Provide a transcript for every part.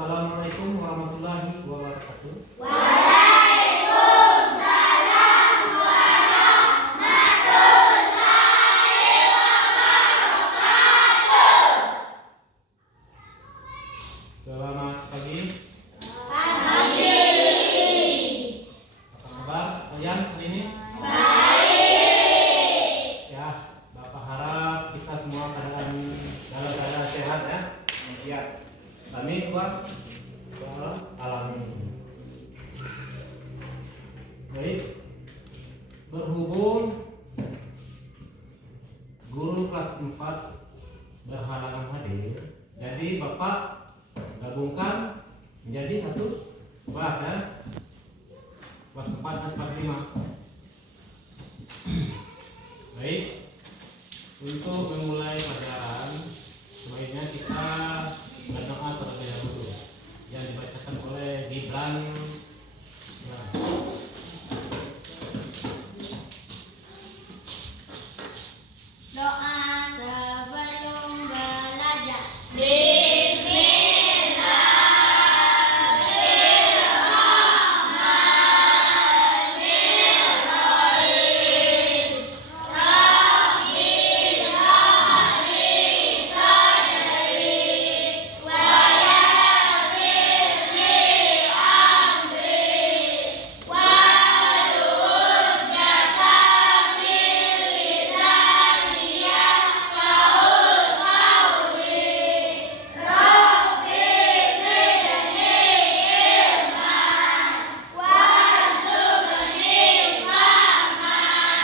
Assalamualaikum warahmatullahi wabarakatuh. Waalaikumsalam warahmatullahi wabarakatuh. Selamat pagi. Pagi. Apa kabar kalian hari ini? Baik. Ya, Bapak harap kita semua dalam keadaan sehat ya. Ya, kami Pak alami. Baik, berhubung guru kelas 4 berhalangan hadir, jadi Bapak gabungkan menjadi satu kelas ya, kelas 4 dan kelas 5. Baik, untuk memulai pelajaran sebaiknya kita berdoa terlebih dahulu yang dibacakan oleh Gibran. Nah, Doa sebelum belajar. Bismillahirrahmanirrahim. Rabbi shrah li sadri wa yassir li amri wahlul 'uqdatam min lisani yafqahul qawli. Rabbi zidni ilman warzuqni fahman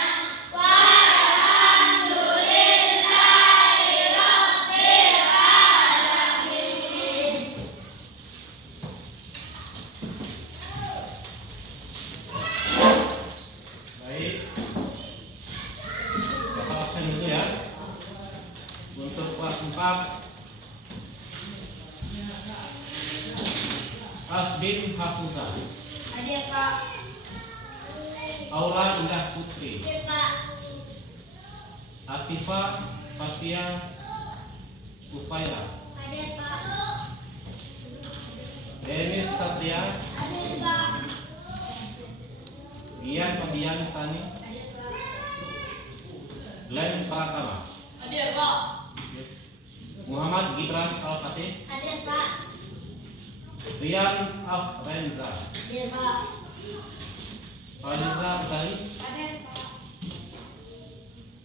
walhamdulillahi rabbil alamin. baik, Bapak absen dulu ya. Untuk kelas 4 Asbin Hafuzah, Hadir Pak. Aula Indah Putri, Hadir Pak. Atifa Fatia Upaya, Hadir Pak. Denis Satria, Hadir Pak. Gian Padian Sani, Hadir Pak. Glenn Pratama, Hadir Pak. Muhammad Gibran Al-Fatih, Hadir Pak. Rian Afrenza, Hadir Pak. Faliza Utari. Hadir Pak.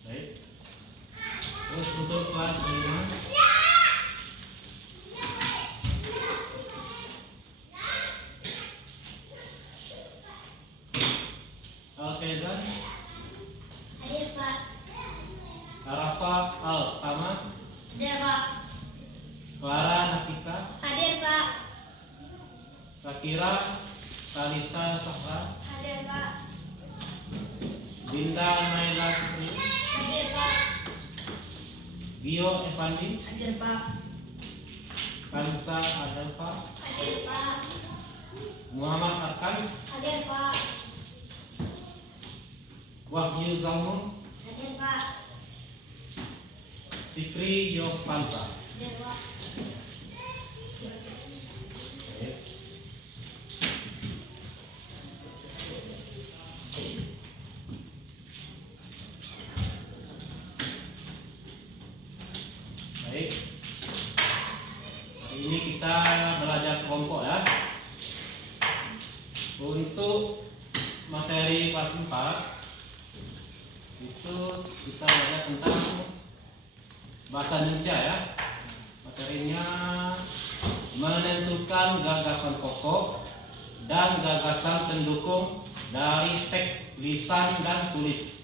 Baik. Terus untuk kelas 5 Al-Faizan, Hadir Pak. Arafa Al-Tama, Hadir Pak. Clara Natika, Hadir Pak. Sakira Salita Sahra, Hadir Pak. Dinda Naila Putri, Hadir Pak. Gio Evandi, Hadir Pak. Kansa Adelfa, Hadir Pak. Muhammad Arkan, Hadir Pak. Wahyu Zalmun, Hadir Pak. Sikri Yovansa. Hadir Pak. Baik. Baik. Hari ini kita belajar kelompok ya. Untuk materi kelas 4 itu kita belajar tentang bahasa Indonesia ya. Materinya menentukan gagasan pokok dan gagasan pendukung dari teks lisan dan tulis.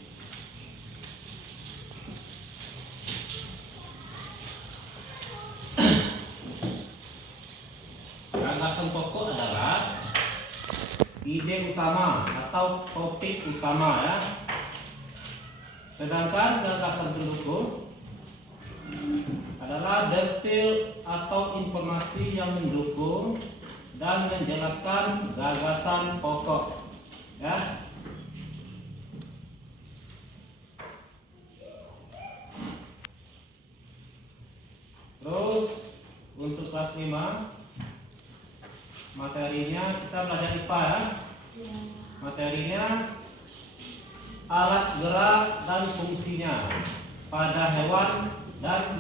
Gagasan pokok adalah ide utama atau topik utama ya. Sedangkan gagasan pendukung adalah detail atau informasi yang mendukung dan menjelaskan gagasan pokok ya. Terus untuk kelas 5 Materinya kita belajar IPA ya. Materinya alat gerak dan fungsinya pada hewan dan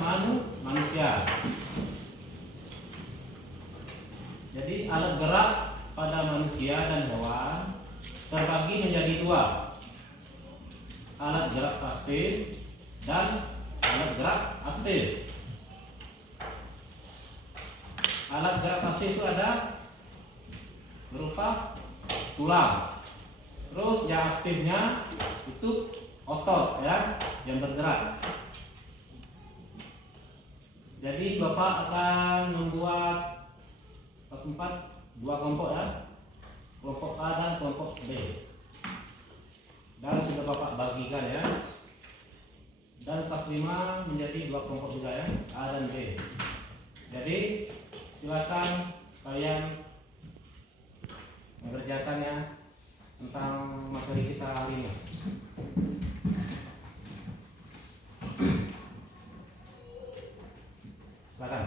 manusia. Jadi alat gerak pada manusia dan hewan terbagi menjadi dua, alat gerak pasif dan alat gerak aktif. Alat gerak pasif itu ada berupa tulang. Terus yang aktifnya itu otot ya, yang bergerak. Jadi Bapak akan membuat kelas 4 dua kelompok ya, kelompok A dan kelompok B. Dan sudah Bapak bagikan ya. Dan kelas 5 menjadi dua kelompok juga ya, A dan B. Jadi silakan kalian mengerjakannya tentang materi kita hari ini. Silakan.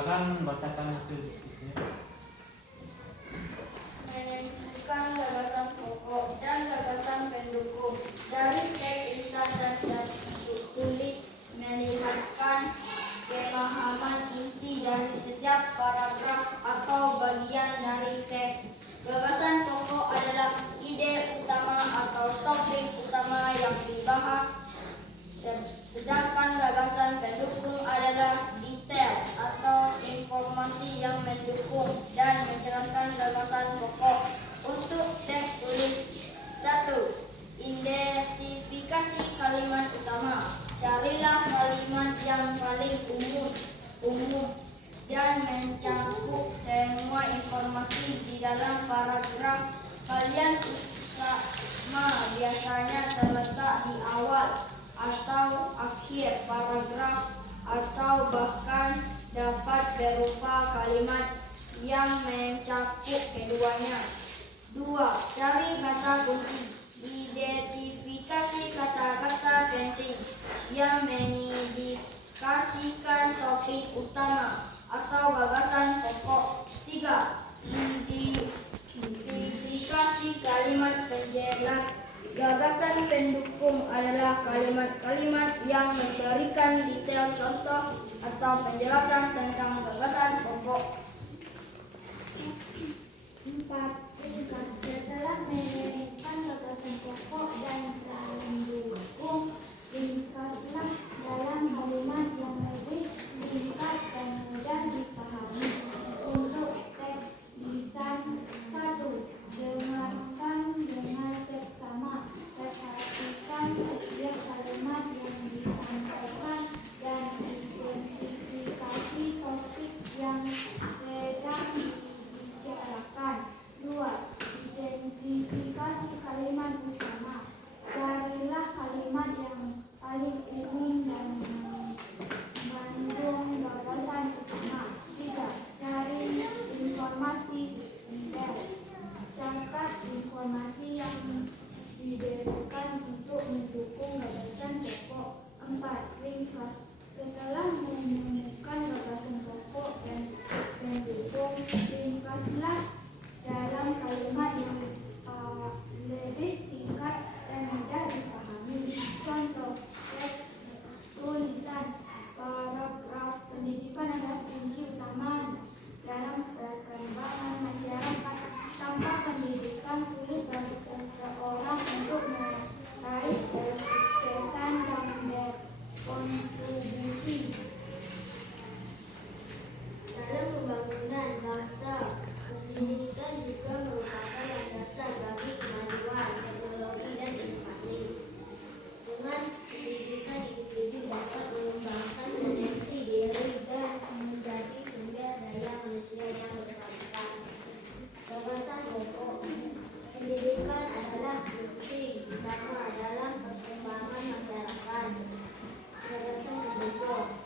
Silakan bacakan hasil diskusinya. Menentukan gagasan pokok dan gagasan pendukung dari teks lisan dan tulis melihatkan pemahaman inti dari setiap paragraf atau bagian dari teks. Gagasan pokok adalah ide utama atau topik utama yang dibahas, sedangkan gagasan pendukung adalah detail atau informasi yang mendukung dan menjelaskan gagasan pokok. Untuk teks tulis 1. Identifikasi kalimat utama. Carilah kalimat yang paling umum dan mencakup semua informasi di dalam paragraf. Kalian utama biasanya terletak di awal atau akhir paragraf atau bahkan dapat berupa kalimat yang mencakup keduanya. 2. Cari kata kunci. Identifikasi kata-kata penting yang mengindikasikan topik utama atau gagasan pokok. 3. Identifikasi kalimat penjelas. Gagasan pendukung adalah kalimat-kalimat yang memberikan detail contoh atau penjelasan tentang gagasan pokok. 4. Ringkas. Setelah menyebutkan gagasan pokok dan pendukung, ringkaslah dalam kalimat yang lebih singkat dan mudah dipahami. Untuk teks lisan 1. Dengarkan dengan seksama. Perhatikan setiap kalimat yang disampaikan dan identifikasi topik yang sedang dibicarakan. 2. Identifikasi kalimat utama. Carilah kalimat yang paling umum dan mengandung gagasan utama. 3. Cari informasi detail. Catat informasi yang diberikan untuk mendukung gagasan pokok. 4. Ringkas. Setelah menemukan gagasan pokok dan pendukung, ringkaslah dalam kalimat yang lebih singkat dan mudah dipahami. Contoh teks tulisan. Paragraf pendidikan adalah kunci utama dalam perkembangan masyarakat. Tanpa pendidikan, sulit bagi seseorang untuk meraih kesuksesan dan berkontribusi dalam pembangunan bangsa. Pendidikan juga merupakan landasan bagi kemajuan teknologi dan inovasi. Dengan pendidikan, individu dapat mengembangkan potensi diri dan menjadi sumber daya manusia yang berkualitas. Gagasan pokok. Pendidikan adalah kunci utama dalam perkembangan masyarakat. Gagasan pendukung.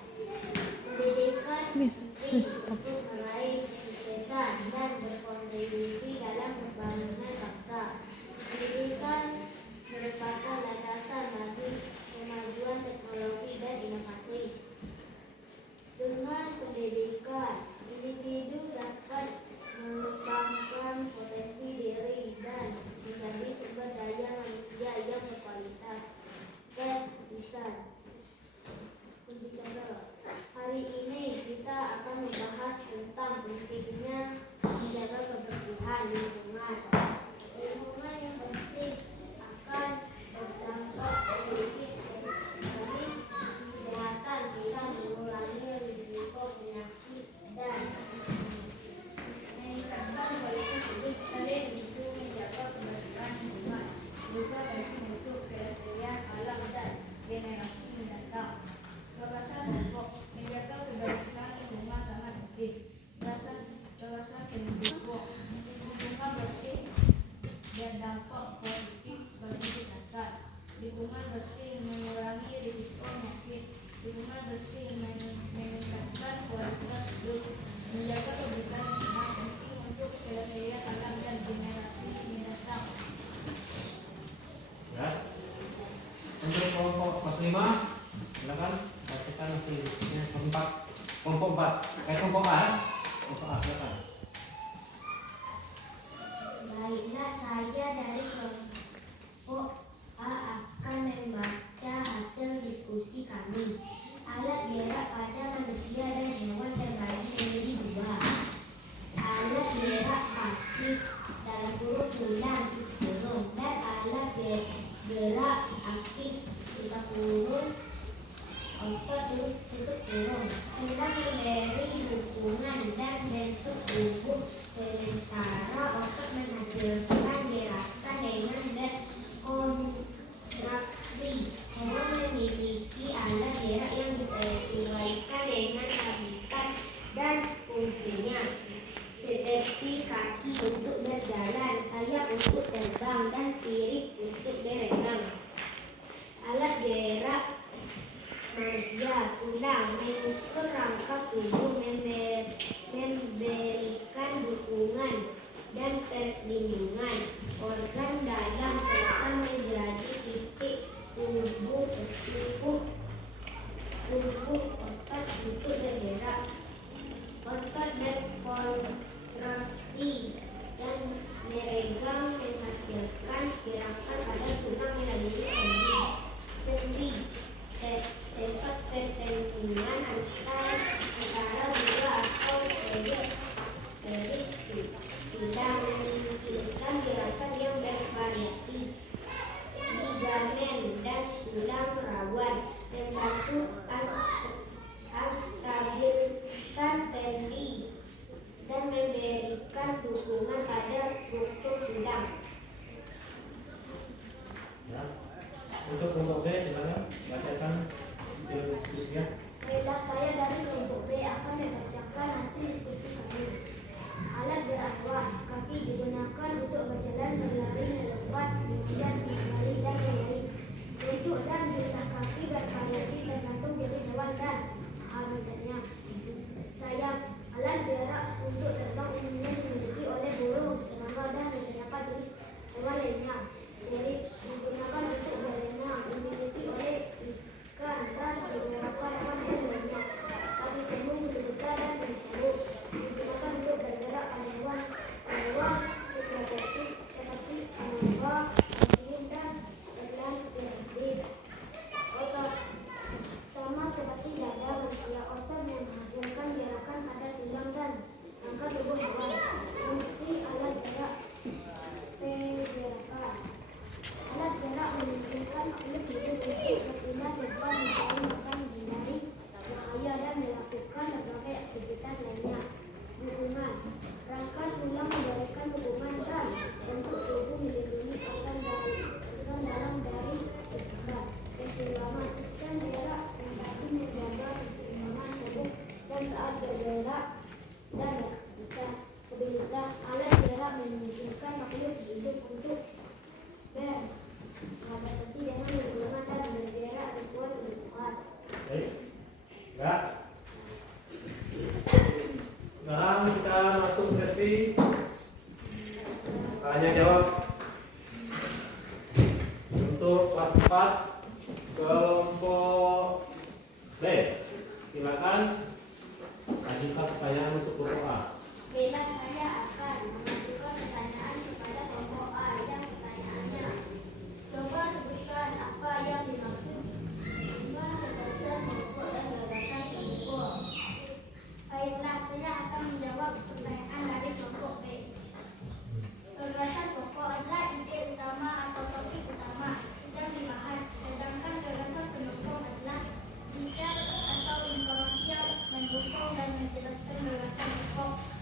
Pendidikan penting untuk meraih kesuksesan dan berkontribusi dalam pembangunan bangsa. Pendidikan merupakan landasan bagi kemajuan teknologi dan inovasi. Dengan pendidikan, individu dapat mengembangkan potensi diri dan menjadi sumber daya manusia yang berkualitas. Teks lisan. Hari ini kita akan membahas tentang pentingnya menjaga kebersihan lingkungan. Lingkungan yang bersih akan berdampak positif bagi kesehatan kita, mengurangi risiko penyakit dan meningkatkan kualitas hidup. Selain itu, menjaga kebersihan lingkungan juga bagi untuk kelestarian alam dan generasi mendatang. Gagasan pokok. Menjaga kebersihan lingkungan sangat penting. Gagasan pendukung. Lingkungan bersih berdampak positif bagi kesehatan. Lingkungan bersih mengurangi risiko penyakit. Lingkungan bersih meningkatkan kualitas hidup. Menjaga kebersihan lingkungan penting untuk kelestarian alam dan generasi mendatang. Ya. Untuk kelompok kelas 5, silakan bacakan hasil diskusinya keempat. Kelompok 4. Kelompok A. Kelompok A silakan. Baiklah, saya dari kelompok A akan membaca hasil diskusi kami. Alat gerak pada manusia dan hewan terbagi menjadi dua. Alat gerak pasif dalam kurung tulang burung dan alat gerak aktif buka kurung otot tutup kurung. Tulang memberi dukungan dan bentuk tubuh, sementara otot menghasilkan gerakan dengan kontraksi. Hewan memiliki alat gerak yang disesuaikan dengan habitat dan fungsinya, seperti kaki untuk berjalan, sayap untuk terbang, dan sirip untuk berenang. Alat gerak manusia, tulang menyusun rangka tubuh, memberikan dukungan dan perlindungan. Organ dalam serta menjadi titik tubuh otot untuk bergerak. Otot berkontraksi dan meregang menghasilkan gerakan pada tulang melalui sendi. Tempat pertandingan antara dua atau dari tulang memungkinkan gerakan yang bervariasi. Ligamen dan tulang rawan membantu menstabilkan sendi dan memberikan dukungan pada struktur tulang. Ya. Untuk kelompok B silakan bacakan hasil diskusinya. Baiklah, saya dari kelompok B akan membacakan hasil diskusi kami. Alat gerak kuat, kaki digunakan untuk berjalan, berlari, melompat, dan kembali dan menari. Bentuk dan jumlah kaki bervariasi tergantung jenis hewan dan habitatnya. Sayap, alat gerak untuk terbang umumnya dimiliki oleh burung, serangga, dan beberapa jenis hewan lainnya. Sirip digunakan untuk berenang, dimiliki oleh ikan dan beberapa hewan lainnya. Kaki sembung, berbuka, dan berceruk digunakan untuk bergerak pada hewan mikroskopis seperti amoeba, anjing, dan elang berbis. Otot sama seperti dada manusia, otot menghasilkan gerakan pada tulang dan rangka tubuh hewan. Fungsi alat gerak pergerakan. Alat gerak memungkinkan makhluk hidup untuk berpindah terbang, mencari makan, menghindari bahaya, dan melakukan berbagai aktivitas lainnya. Dukungan. Rangka tulang memberikan dukungan dan bentuk tubuh melindungi organ dalam dari tersebar. Keseimbangan. Sistem gerak membantu menjaga keseimbangan tubuh dan saat bergerak dan stabilitas. Alat gerak memungkinkan makhluk hidup untuk beradaptasi dengan lingkungan dan bergerak sesuai kebutuhan. Baik. Enggak. Sekarang kita masuk sesi tanya jawab untuk kelas 4 kelompok B. Silakan ajukan pertanyaan untuk kelompok A. Bila saya akan mengajukan pertanyaan kepada kelompok A yang pertanyaannya, coba sebutkan apa yang dimaksud dengan gagasan pokok dan gagasan pendukung. Baiklah, saya akan menjawab pertanyaan dari kelompok B. Gagasan pokok adalah ide utama atau topik utama yang dibahas, sedangkan gagasan pendukung adalah detail atau informasi yang mendukung dan menjelaskan gagasan pokok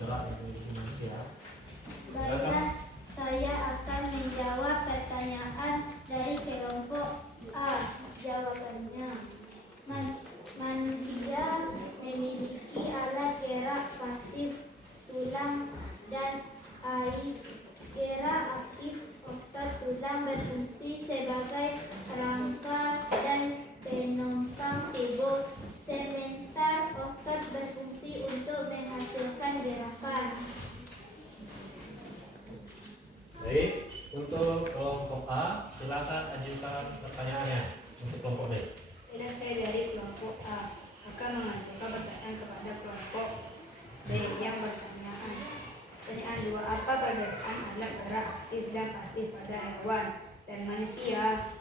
gerak Indonesia. Baiklah, saya akan menjawab pertanyaan dari kelompok A. Jawabannya, manusia memiliki alat gerak pasif tulang dan air gerak aktif. Otot tulang berfungsi sebagai rangka dan penopang tubuh, sementara otot berfungsi untuk menghasilkan gerakan. Baik, untuk kelompok A, silakan ajukan pertanyaannya untuk kelompok B. Tidak, saya dari kelompok A akan mengajukan pertanyaan kepada kelompok B yang bertanyaan. Pertanyaan 2. Apa perbedaan alat gerak aktif dan pasif pada hewan dan manusia?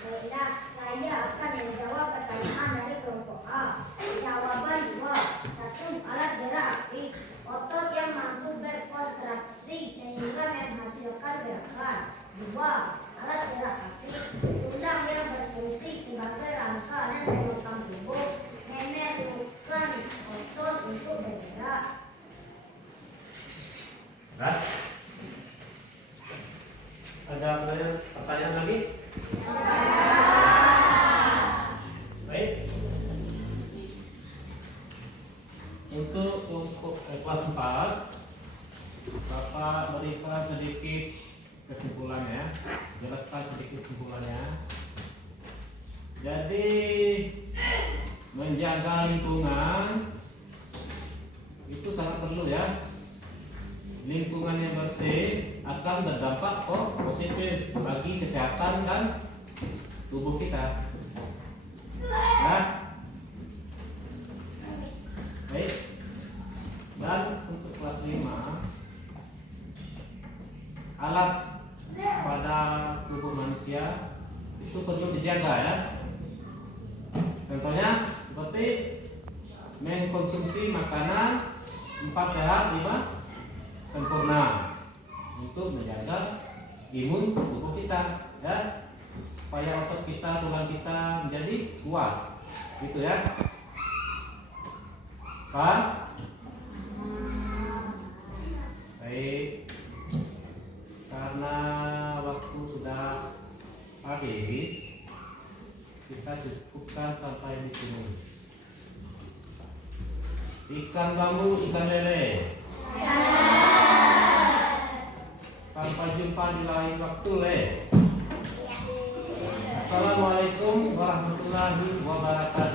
Baiklah, saya akan menjawab pertanyaan dari kelompok A. Jawaban 2. 1. Alat gerak aktif, otot yang mampu berkontraksi sehingga menghasilkan gerakan. 2. Alat gerak pasif, tulang yang berfungsi sebagai rangka dan penopang tubuh, memerlukan otot untuk bergerak. Kan? Ada pertanyaan lagi? Baik. Untuk kelas 4, Bapak berikan sedikit kesimpulannya, jelaskan sedikit kesimpulannya. Jadi menjaga lingkungan itu sangat perlu ya. Lingkungan yang bersih akan berdampak positif bagi kesehatan dan tubuh kita. Ya. Baik. Dan untuk kelas 5, alat pada tubuh manusia itu perlu dijaga ya. Contohnya seperti mengkonsumsi makanan 4 sehat 5 sempurna untuk menjaga imun tubuh kita ya, supaya otot kita, tulang kita menjadi kuat gitu ya. Pak, baik, karena waktu sudah habis, kita cukupkan sampai di sini. Ikan bambu, ikan lele. Sampai jumpa di lain waktu le. Assalamualaikum warahmatullahi wabarakatuh.